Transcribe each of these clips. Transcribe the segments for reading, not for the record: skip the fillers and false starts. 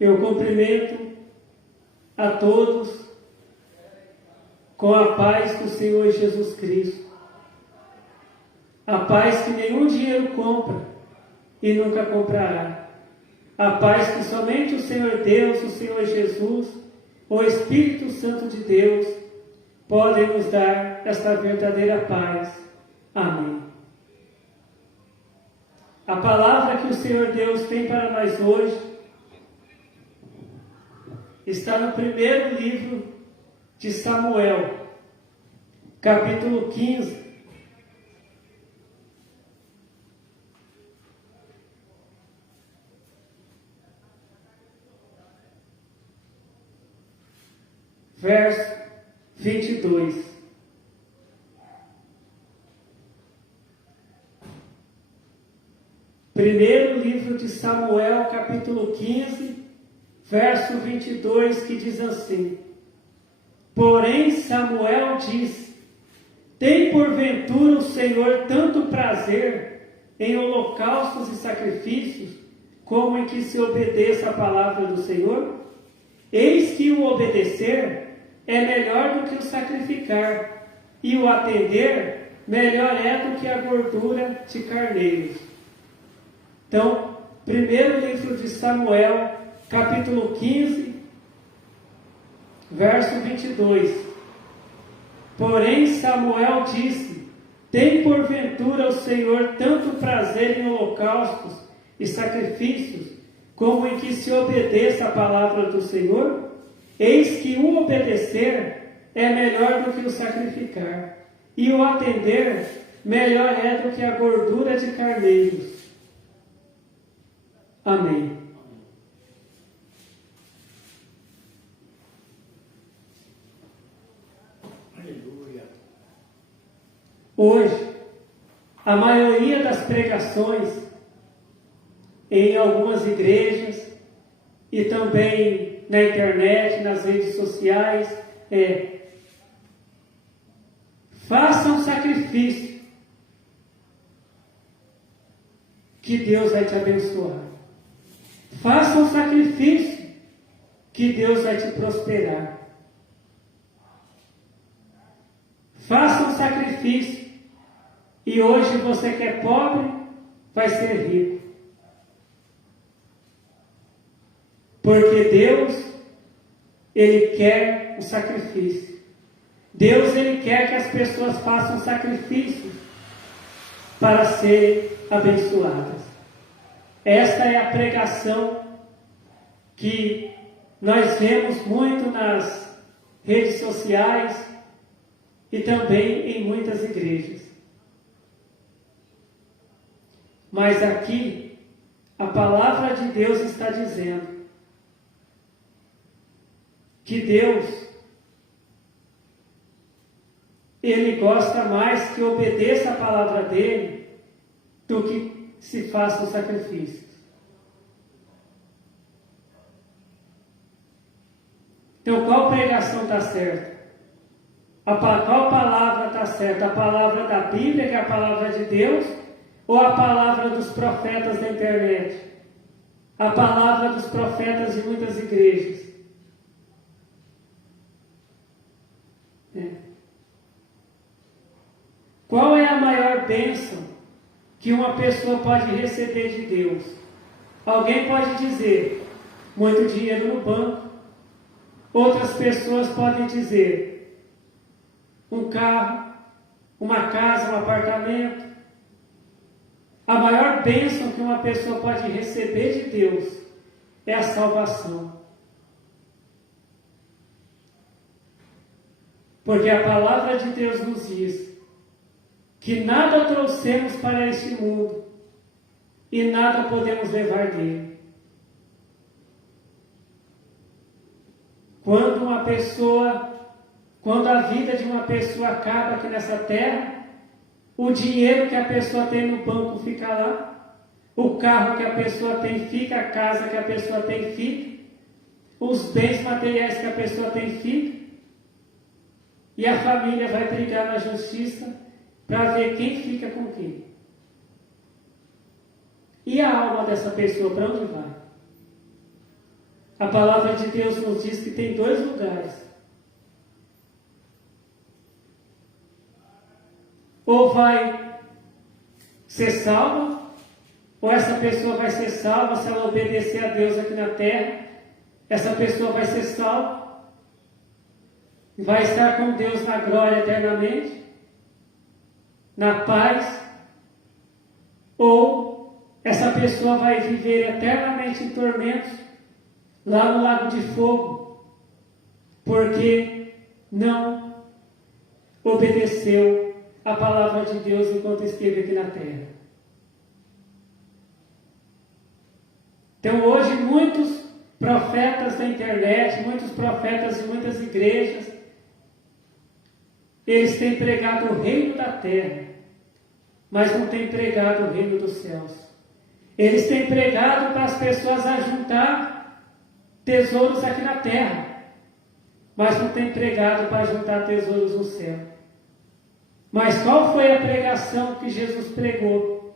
Eu cumprimento a todos com a paz do Senhor Jesus Cristo. A paz que nenhum dinheiro compra e nunca comprará. A paz que somente o Senhor Deus, o Senhor Jesus, o Espírito Santo de Deus podem nos dar esta verdadeira paz. Amém. A palavra que o Senhor Deus tem para nós hoje está no primeiro livro de Samuel, capítulo 15. Verso 22. Primeiro livro de Samuel, capítulo 15, verso 22, que diz assim: Porém Samuel disse: Tem porventura o Senhor tanto prazer em holocaustos e sacrifícios, como em que se obedeça a palavra do Senhor? Eis que o obedecer é melhor do que o sacrificar, e o atender melhor é do que a gordura de carneiros. Então, primeiro livro de Samuel, capítulo 15, verso 22. Porém Samuel disse: Tem porventura o Senhor tanto prazer em holocaustos e sacrifícios, como em que se obedeça a palavra do Senhor? Eis que o obedecer é melhor do que o sacrificar, e o atender melhor é do que a gordura de carneiros. Amém. Aleluia. Hoje, a maioria das pregações em algumas igrejas e também na internet, nas redes sociais, faça um sacrifício que Deus vai te abençoar. Faça um sacrifício que Deus vai te prosperar. Faça um sacrifício e hoje você que é pobre vai ser rico. Porque Deus, Ele quer o sacrifício. Deus, Ele quer que as pessoas façam sacrifício para serem abençoadas. Esta é a pregação que nós vemos muito nas redes sociais e também em muitas igrejas. Mas aqui, a palavra de Deus está dizendo que Deus, Ele gosta mais que obedeça a palavra dEle do que se faça o sacrifício. Então, qual pregação está certa? Qual palavra está certa? A palavra da Bíblia, que é a palavra de Deus, ou a palavra dos profetas da internet? A palavra dos profetas de muitas igrejas? Qual é a maior bênção que uma pessoa pode receber de Deus? Alguém pode dizer, muito dinheiro no banco. Outras pessoas podem dizer, um carro, uma casa, um apartamento. A maior bênção que uma pessoa pode receber de Deus é a salvação. Porque a palavra de Deus nos diz que nada trouxemos para este mundo e nada podemos levar dele. Quando a vida de uma pessoa acaba aqui nessa terra, o dinheiro que a pessoa tem no banco fica lá, o carro que a pessoa tem fica, a casa que a pessoa tem fica, os bens materiais que a pessoa tem fica, e a família vai brigar na justiça para ver quem fica com quem. E a alma dessa pessoa, para onde vai? A palavra de Deus nos diz que tem dois lugares. Ou vai ser salva, ou essa pessoa vai ser salva se ela obedecer a Deus aqui na terra. Essa pessoa vai ser salva, vai estar com Deus na glória eternamente, na paz. Ou essa pessoa vai viver eternamente em tormentos, lá no lago de fogo, porque não obedeceu a palavra de Deus enquanto esteve aqui na terra. Então hoje muitos profetas da internet, muitos profetas de muitas igrejas, eles têm pregado o reino da terra, mas não têm pregado o reino dos céus. Eles têm pregado para as pessoas ajuntar tesouros aqui na terra, mas não têm pregado para juntar tesouros no céu. Mas qual foi a pregação que Jesus pregou?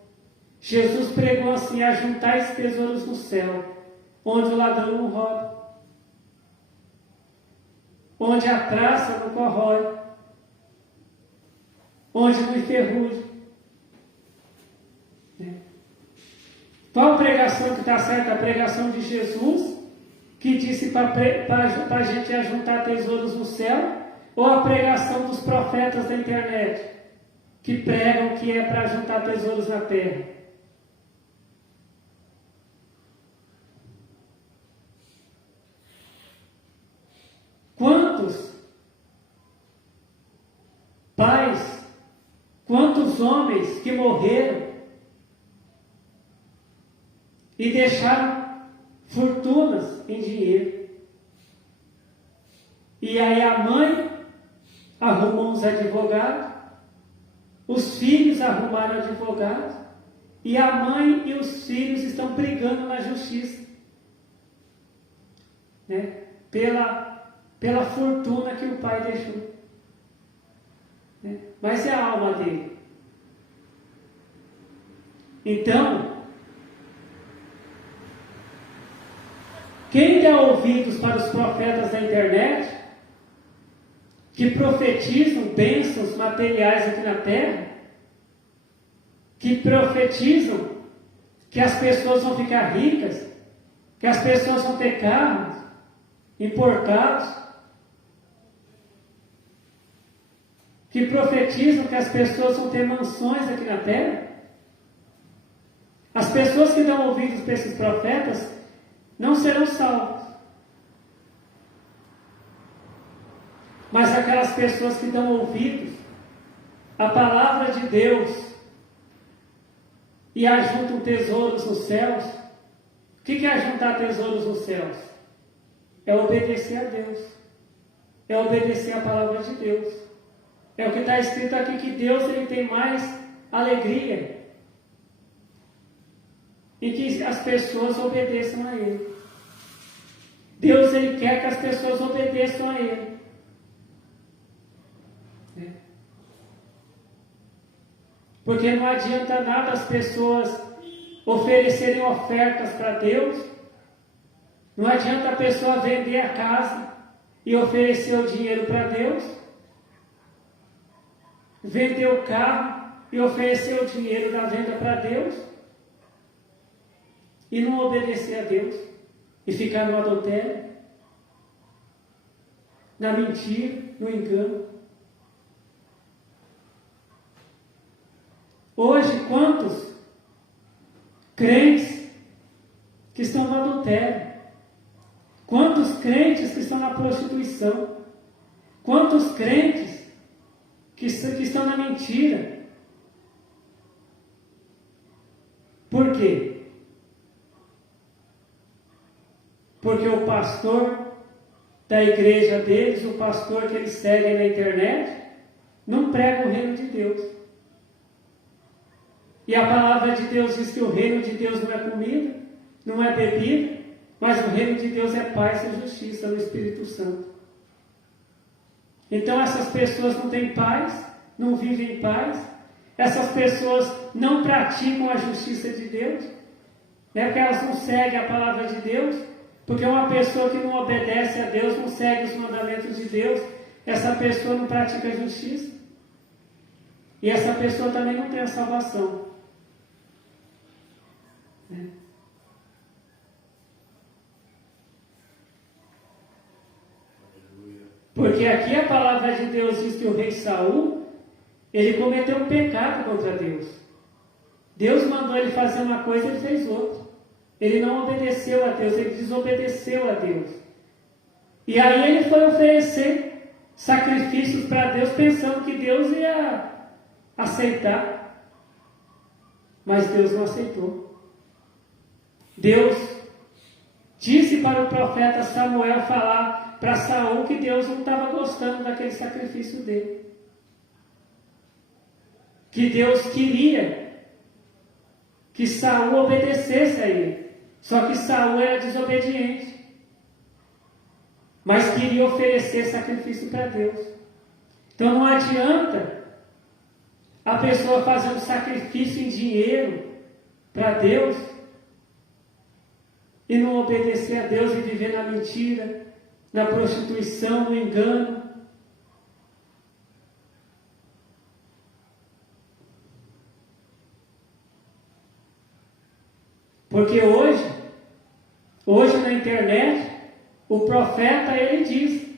Jesus pregou assim: ajuntai tesouros no céu, onde o ladrão não rouba, onde a traça não corrói, onde não enferruja. Qual pregação que está certa? A pregação de Jesus, que disse para a gente ajuntar tesouros no céu, ou a pregação dos profetas da internet, que pregam que é para juntar tesouros na terra? Quantos pais, quantos homens que morreram e deixaram fortunas em dinheiro, e aí a mãe arrumou uns advogados, os filhos arrumaram advogados, e a mãe e os filhos estão brigando na justiça, né? Pela fortuna que o pai deixou, né? Mas é a alma dele. Então, quem dá ouvidos para os profetas da internet, que profetizam bênçãos materiais aqui na terra, que profetizam que as pessoas vão ficar ricas, que as pessoas vão ter carros importados, que profetizam que as pessoas vão ter mansões aqui na terra, as pessoas que dão ouvidos para esses profetas não serão salvas. Mas aquelas pessoas que dão ouvidos à palavra de Deus e ajuntam tesouros nos céus. O que é ajuntar tesouros nos céus? É obedecer a Deus. É obedecer a palavra de Deus. É o que está escrito aqui, que Deus ele tem mais alegria em que as pessoas obedeçam a Ele. Deus ele quer que as pessoas obedeçam a Ele. Porque não adianta nada as pessoas oferecerem ofertas para Deus, não adianta a pessoa vender a casa e oferecer o dinheiro para Deus, vender o carro e oferecer o dinheiro da venda para Deus, e não obedecer a Deus, e ficar no adultério, na mentira, no engano. Hoje, quantos crentes que estão no adultério? Quantos crentes que estão na prostituição? Quantos crentes que estão na mentira? Por quê? Porque o pastor da igreja deles, o pastor que eles seguem na internet, não prega o reino de Deus. E a palavra de Deus diz que o reino de Deus não é comida, não é bebida, mas o reino de Deus é paz e justiça no Espírito Santo. Então essas pessoas não têm paz, não vivem em paz, essas pessoas não praticam a justiça de Deus, porque elas não seguem a palavra de Deus, Porque uma pessoa que não obedece a Deus, não segue os mandamentos de Deus, essa pessoa não pratica a justiça. E essa pessoa também não tem a salvação. Porque aqui a palavra de Deus diz que o rei Saul, ele cometeu um pecado contra Deus. Deus mandou ele fazer uma coisa, ele fez outra. Ele não obedeceu a Deus, ele desobedeceu a Deus. E aí ele foi oferecer sacrifícios para Deus, pensando que Deus ia aceitar. Mas Deus não aceitou. Deus disse para o profeta Samuel falar para Saul que Deus não estava gostando daquele sacrifício dele. Que Deus queria que Saul obedecesse a ele. Só que Saul era desobediente. Mas queria oferecer sacrifício para Deus. Então não adianta a pessoa fazer um sacrifício em dinheiro para Deus e não obedecer a Deus e viver na mentira, na prostituição, no engano. Porque hoje na internet, o profeta, ele diz: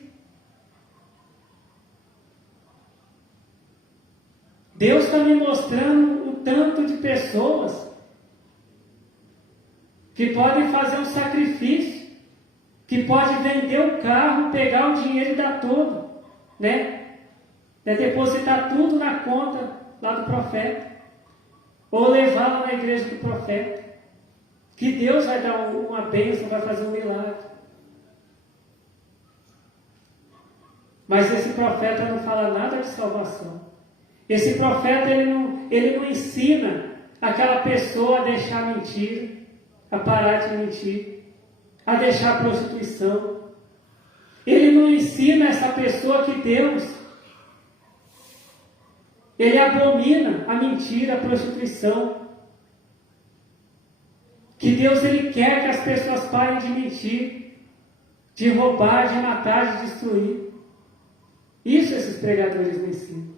Deus está me mostrando um tanto de pessoas que podem fazer um sacrifício, que pode vender o carro, pegar o dinheiro e dar tudo, né? Depositar tudo na conta lá do profeta, ou levar lá na igreja do profeta, que Deus vai dar uma bênção, vai fazer um milagre. Mas esse profeta não fala nada de salvação. Esse profeta, ele não ensina aquela pessoa a deixar a mentira, a parar de mentir, a deixar a prostituição. Ele não ensina essa pessoa que Deus, ele abomina a mentira, a prostituição. Que Deus, ele quer que as pessoas parem de mentir, de roubar, de matar, de destruir. Isso esses pregadores não ensinam.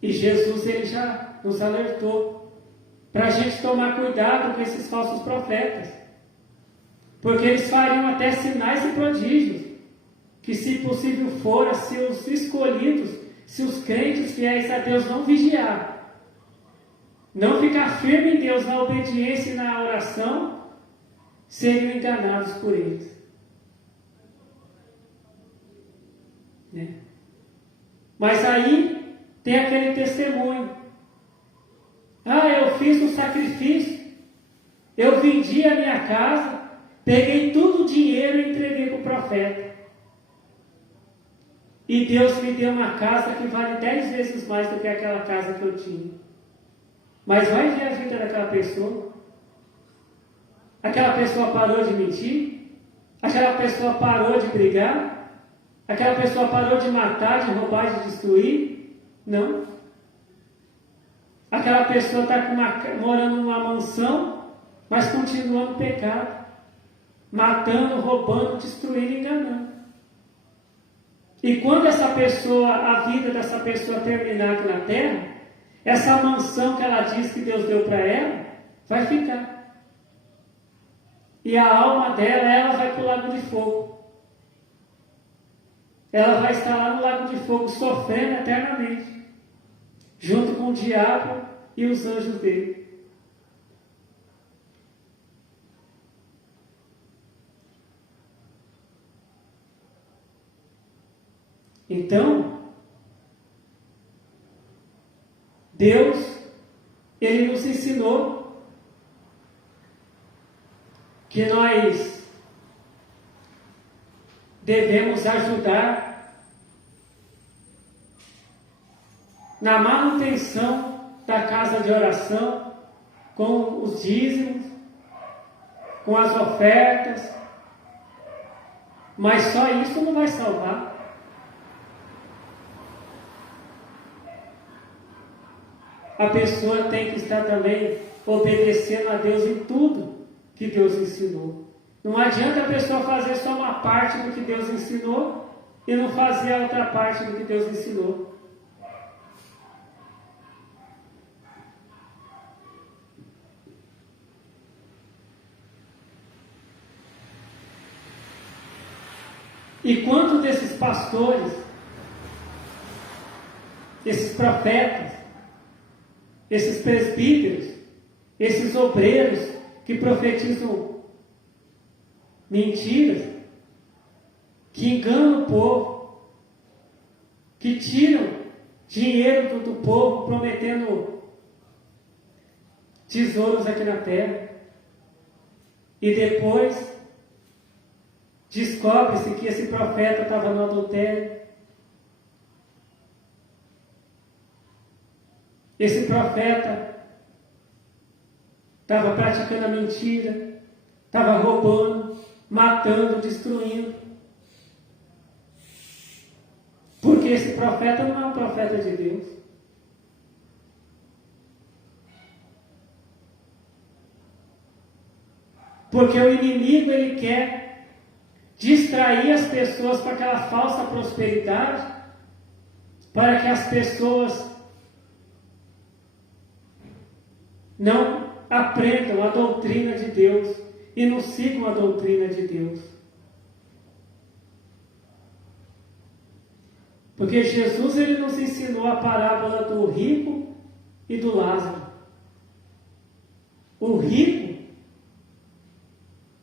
E Jesus, ele já nos alertou para a gente tomar cuidado com esses falsos profetas. Porque eles fariam até sinais e prodígios, que se possível fora, se os escolhidos, se os crentes fiéis a Deus não vigiar, não ficar firme em Deus na obediência e na oração, seriam enganados por eles. Né? Mas aí tem aquele testemunho. Eu fiz um sacrifício, eu vendi a minha casa, peguei todo o dinheiro e entreguei para o profeta. E Deus me deu uma casa que vale 10 vezes mais do que aquela casa que eu tinha. Mas vai ver a vida daquela pessoa. Aquela pessoa parou de mentir? Aquela pessoa parou de brigar? Aquela pessoa parou de matar, de roubar, de destruir? Não. Aquela pessoa está morando numa mansão, mas continua no pecado. Matando, roubando, destruindo e enganando. E quando a vida dessa pessoa terminar aqui na terra, essa mansão que ela diz que Deus deu para ela, vai ficar. E a alma dela, ela vai para o lago de fogo. Ela vai estar lá no lago de fogo, sofrendo eternamente, junto com o diabo e os anjos dele. Então, Deus, ele nos ensinou que nós devemos ajudar na manutenção da casa de oração, com os dízimos, com as ofertas, mas só isso não vai salvar. a pessoa tem que estar também obedecendo a Deus em tudo que Deus ensinou. Não adianta a pessoa fazer só uma parte do que Deus ensinou e não fazer a outra parte do que Deus ensinou. E quantos desses pastores, esses profetas, esses presbíteros, esses obreiros que profetizam mentiras, que enganam o povo, que tiram dinheiro do povo prometendo tesouros aqui na terra, e depois descobre-se que esse profeta estava no adultério. Esse profeta estava praticando a mentira, estava roubando, matando, destruindo. Porque esse profeta não é um profeta de Deus. Porque o inimigo, ele quer distrair as pessoas com aquela falsa prosperidade, para que as pessoas não aprendam a doutrina de Deus e não sigam a doutrina de Deus. Porque Jesus, ele nos ensinou a parábola do rico e do Lázaro. O rico,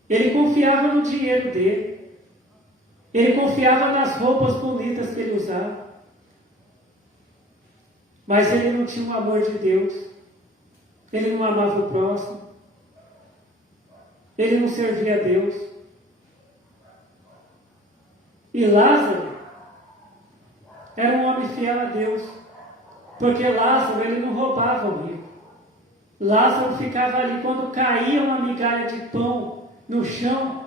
ele confiava no dinheiro dele. Ele confiava nas roupas bonitas que ele usava. Mas ele não tinha o amor de Deus. Ele não amava o próximo. Ele não servia a Deus. E Lázaro era um homem fiel a Deus. Porque Lázaro, ele não roubava o rico. Lázaro ficava ali quando caía uma migalha de pão no chão.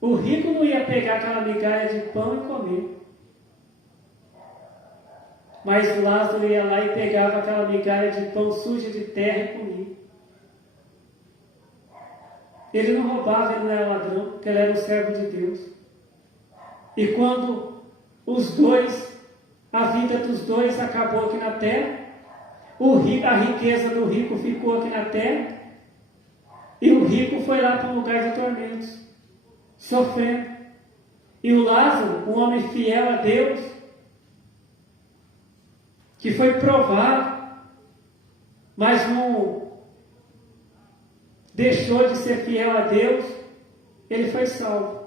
O rico não ia pegar aquela migalha de pão e comer. Mas Lázaro ia lá e pegava aquela migalha de pão suja de terra e comia. Ele não roubava, ele não era ladrão, porque ele era um servo de Deus. E quando a vida dos dois acabou aqui na terra, a riqueza do rico ficou aqui na terra, e o rico foi lá para um lugar de tormentos, sofrendo. E o Lázaro, um homem fiel a Deus, que foi provado, mas não deixou de ser fiel a Deus, ele foi salvo.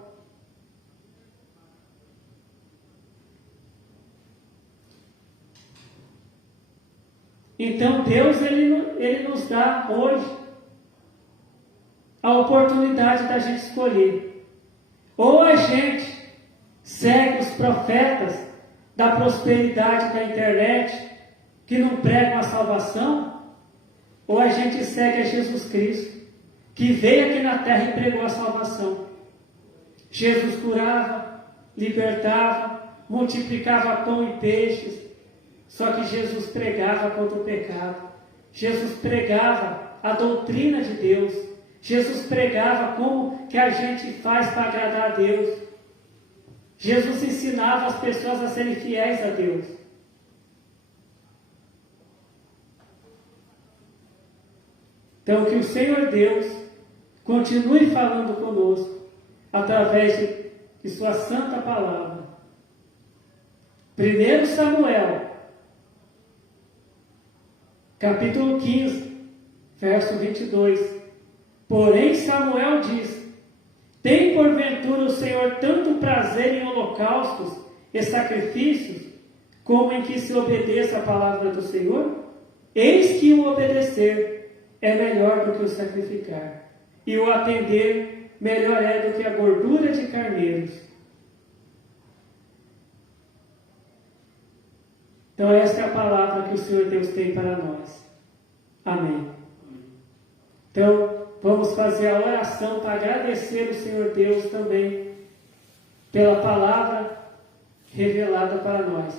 Então Deus, ele nos dá hoje a oportunidade da gente escolher. Ou a gente segue os profetas da prosperidade da internet, que não pregam a salvação, ou a gente segue a Jesus Cristo, que veio aqui na terra e pregou a salvação. Jesus curava, libertava, multiplicava pão e peixes, só que Jesus pregava contra o pecado. Jesus pregava a doutrina de Deus. Jesus pregava como que a gente faz para agradar a Deus. Jesus ensinava as pessoas a serem fiéis a Deus. Então, que o Senhor Deus continue falando conosco através de sua santa palavra. 1 Samuel, capítulo 15, verso 22. Porém Samuel diz: tem porventura o Senhor tanto prazer em holocaustos e sacrifícios, como em que se obedeça a palavra do Senhor? Eis que o obedecer é melhor do que o sacrificar, e o atender melhor é do que a gordura de carneiros. Então esta é a palavra que o Senhor Deus tem para nós. Amém. Então, vamos fazer a oração para agradecer o Senhor Deus também pela palavra revelada para nós.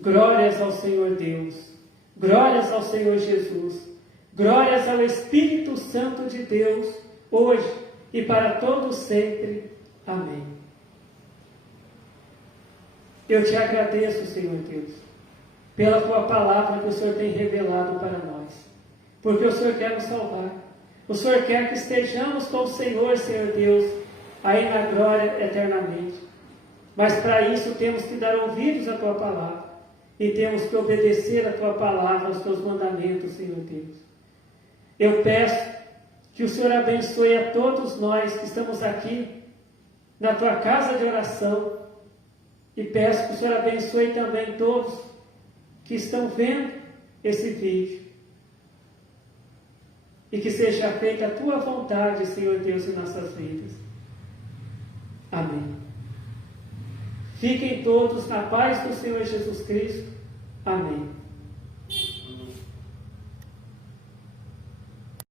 Glórias ao Senhor Deus, glórias ao Senhor Jesus, glórias ao Espírito Santo de Deus, hoje e para todos sempre. Amém. Eu te agradeço, Senhor Deus, pela tua palavra que o Senhor tem revelado para nós, porque o Senhor quer nos salvar. O Senhor quer que estejamos com o Senhor, Senhor Deus, aí na glória eternamente. Mas para isso temos que dar ouvidos à tua palavra e temos que obedecer à tua palavra, aos teus mandamentos, Senhor Deus. Eu peço que o Senhor abençoe a todos nós que estamos aqui na tua casa de oração e peço que o Senhor abençoe também todos que estão vendo esse vídeo e que seja feita a tua vontade, Senhor Deus, em nossas vidas. Amém. Fiquem todos na paz do Senhor Jesus Cristo. Amém.